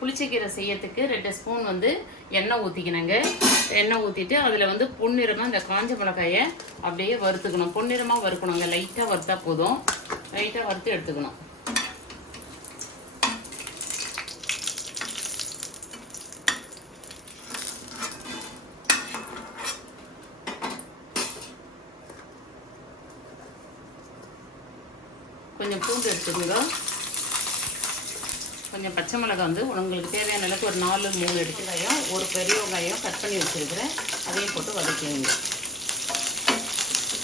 புளிச்சக்கீரை செய்யறதுக்கு ரெண்டு ஸ்பூன் வந்து எண்ணெய் ஊற்றிக்கணுங்க எண்ணெய் ஊற்றிட்டு அதில் வந்து பொன்னிறமாக இந்த காஞ்ச மிளகாயை அப்படியே வறுத்துக்கணும். பொன்னிறமாக வறுக்கணுங்க. லைட்டாக வறுத்தா போதும். லைட்டாக வறுத்து எடுத்துக்கணும். கொஞ்சம் பூண்டு எடுத்துக்கோங்க. கொஞ்சம் பச்சை மிளகாய் வந்து உங்களுக்கு தேவையான அளவுக்கு ஒரு நாலு மூணு எடுத்து வெங்காயம் ஒரு பெரிய வெங்காயம் கட் பண்ணி வச்சுருக்கிறேன். அதையும் போட்டு வதக்கிங்க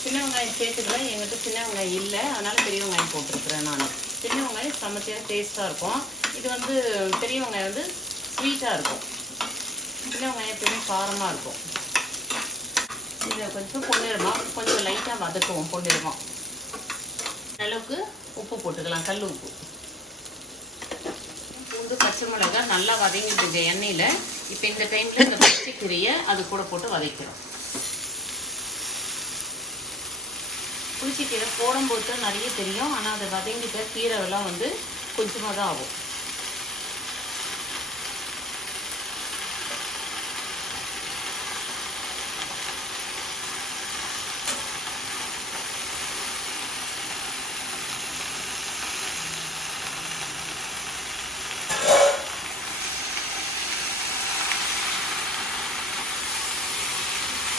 சின்ன வெங்காயம் சேர்த்துக்கல எங்கிட்ட சின்ன வெங்காயம் இல்லை. அதனால் பெரிய வெங்காயம் போட்டிருக்கிறேன் நான். சின்ன வெங்காயம் சமைச்சியாக டேஸ்ட்டாக இருக்கும். இது வந்து பெரிய வெங்காயம் வந்து ஸ்வீட்டாக இருக்கும். சின்ன வெங்காயம் எப்பயுமே காரமாக இருக்கும். இதை கொஞ்சம் பொன்னிறமாக கொஞ்சம் லைட்டாக வதக்குவோம் பொன்னிறமாக அளவுக்கு உப்பு போட்டுக்கலாம் கல் உப்பு. பூண்டு பச்சை மிளகாய் நல்லா வதங்கிட்டு எண்ணெயில் இப்போ இந்த டைமில் இந்த பச்சைக்கீரையை அது கூட போட்டு வதக்கிறோம். புளிச்சிக்கீரை போடும்போது தான் நிறைய தெரியும் ஆனால் அதை வதங்கிட்ட கீரைலாம் வந்து கொஞ்சமாக தான் ஆகும்.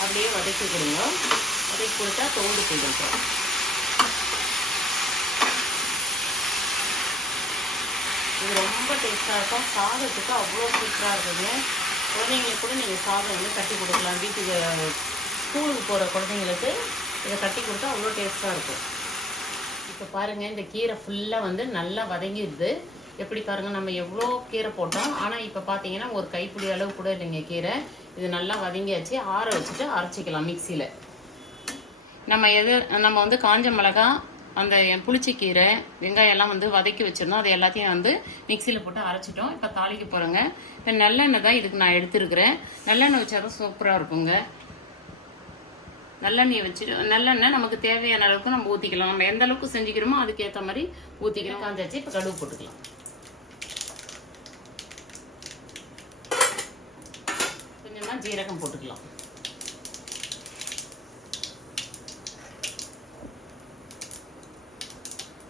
அப்படியே வதக்கி கொடுங்க. வதக்கி கொடுத்தா தோண்டு போயிடும் இது ரொம்ப டேஸ்ட்டாக இருக்கும். சாதத்துக்கு அவ்வளோ சூப்பராக இருக்குங்க. குழந்தைங்களுக்கு கூட நீங்கள் சாதம் வந்து கட்டி கொடுக்கலாம். வீட்டுக்கு ஸ்கூலுக்கு போகிற குழந்தைங்களுக்கு இதை கட்டி கொடுத்தா அவ்வளோ டேஸ்ட்டாக இருக்கும். இப்போ பாருங்கள் இந்த கீரை ஃபுல்லாக வந்து நல்லா வதங்கிடுது எப்படி பாருங்கள் நம்ம எவ்வளோ கீரை போட்டோம். ஆனால் இப்போ பார்த்தீங்கன்னா ஒரு கைப்பிடி அளவு கூட இல்லைங்க கீரை. இது நல்லா வதங்கியாச்சு. ஆற வச்சுட்டு அரைச்சிக்கலாம் மிக்சியில் நம்ம எது நம்ம வந்து காஞ்ச மிளகா அந்த புளிச்சக்கீரை வெங்காயம் எல்லாம் வந்து வதக்கி வச்சிருந்தோம். அது எல்லாத்தையும் வந்து மிக்சியில் போட்டு அரைச்சிட்டோம். இப்போ தாளிக்க போகிறோங்க இப்போ நல்லெண்ணெய் தான் இதுக்கு நான் எடுத்துருக்கிறேன். நல்லெண்ணெய் வச்சா தான் சூப்பராக இருக்குங்க. நல்லெண்ணெய் வச்சுட்டு நல்லெண்ணெய் நமக்கு தேவையான அளவுக்கு நம்ம ஊற்றிக்கலாம் நம்ம எந்த அளவுக்கு செஞ்சுக்கிறோமோ அதுக்கேற்ற மாதிரி ஊற்றிக்கலாம் காஞ்சாச்சு இப்போ கடுகு போட்டுக்கலாம். கொஞ்சமாக ஜீரகம் போட்டுக்கலாம்.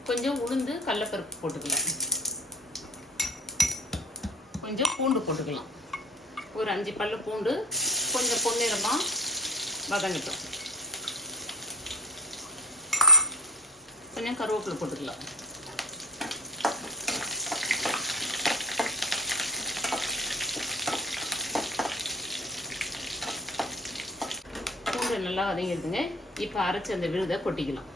கொஞ்சம் உளுந்து கடலப்பருப்பு போட்டுக்கலாம். கொஞ்சம் பூண்டு போட்டுக்கலாம். ஒரு அஞ்சு பல்லு பூண்டு கொஞ்சம் பொன்னிறமாக வதங்கட்டும். கொஞ்சம் கருவேப்பிலை போட்டுக்கலாம். பூண்டு நல்லா வதங்கிடுதுங்க. இப்போ அரைச்சி அந்த விழுதை கொட்டிக்கலாம்.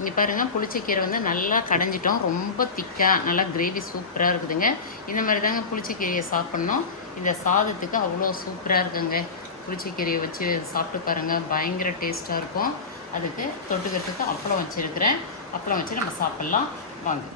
இங்கே பாருங்கள் புளிச்சக்கீரை வந்து நல்லா கடைஞ்சிட்டோம். ரொம்ப திக்காக நல்லா கிரேவி சூப்பராக இருக்குதுங்க. இந்த மாதிரி தாங்க புளிச்சக்கீரையை சாப்பிட்ணும். இந்த சாதத்துக்கு அவ்வளோ சூப்பராக இருக்குங்க. புளிச்சக்கீரையை வச்சு சாப்பிட்டு பாருங்கள் பயங்கர டேஸ்ட்டாக இருக்கும். அதுக்கு தொட்டுக்கிறதுக்கு அப்பளம் வச்சுருக்கிறேன். அப்பளம் வச்சு நம்ம சாப்பிட்லாம். வாங்க.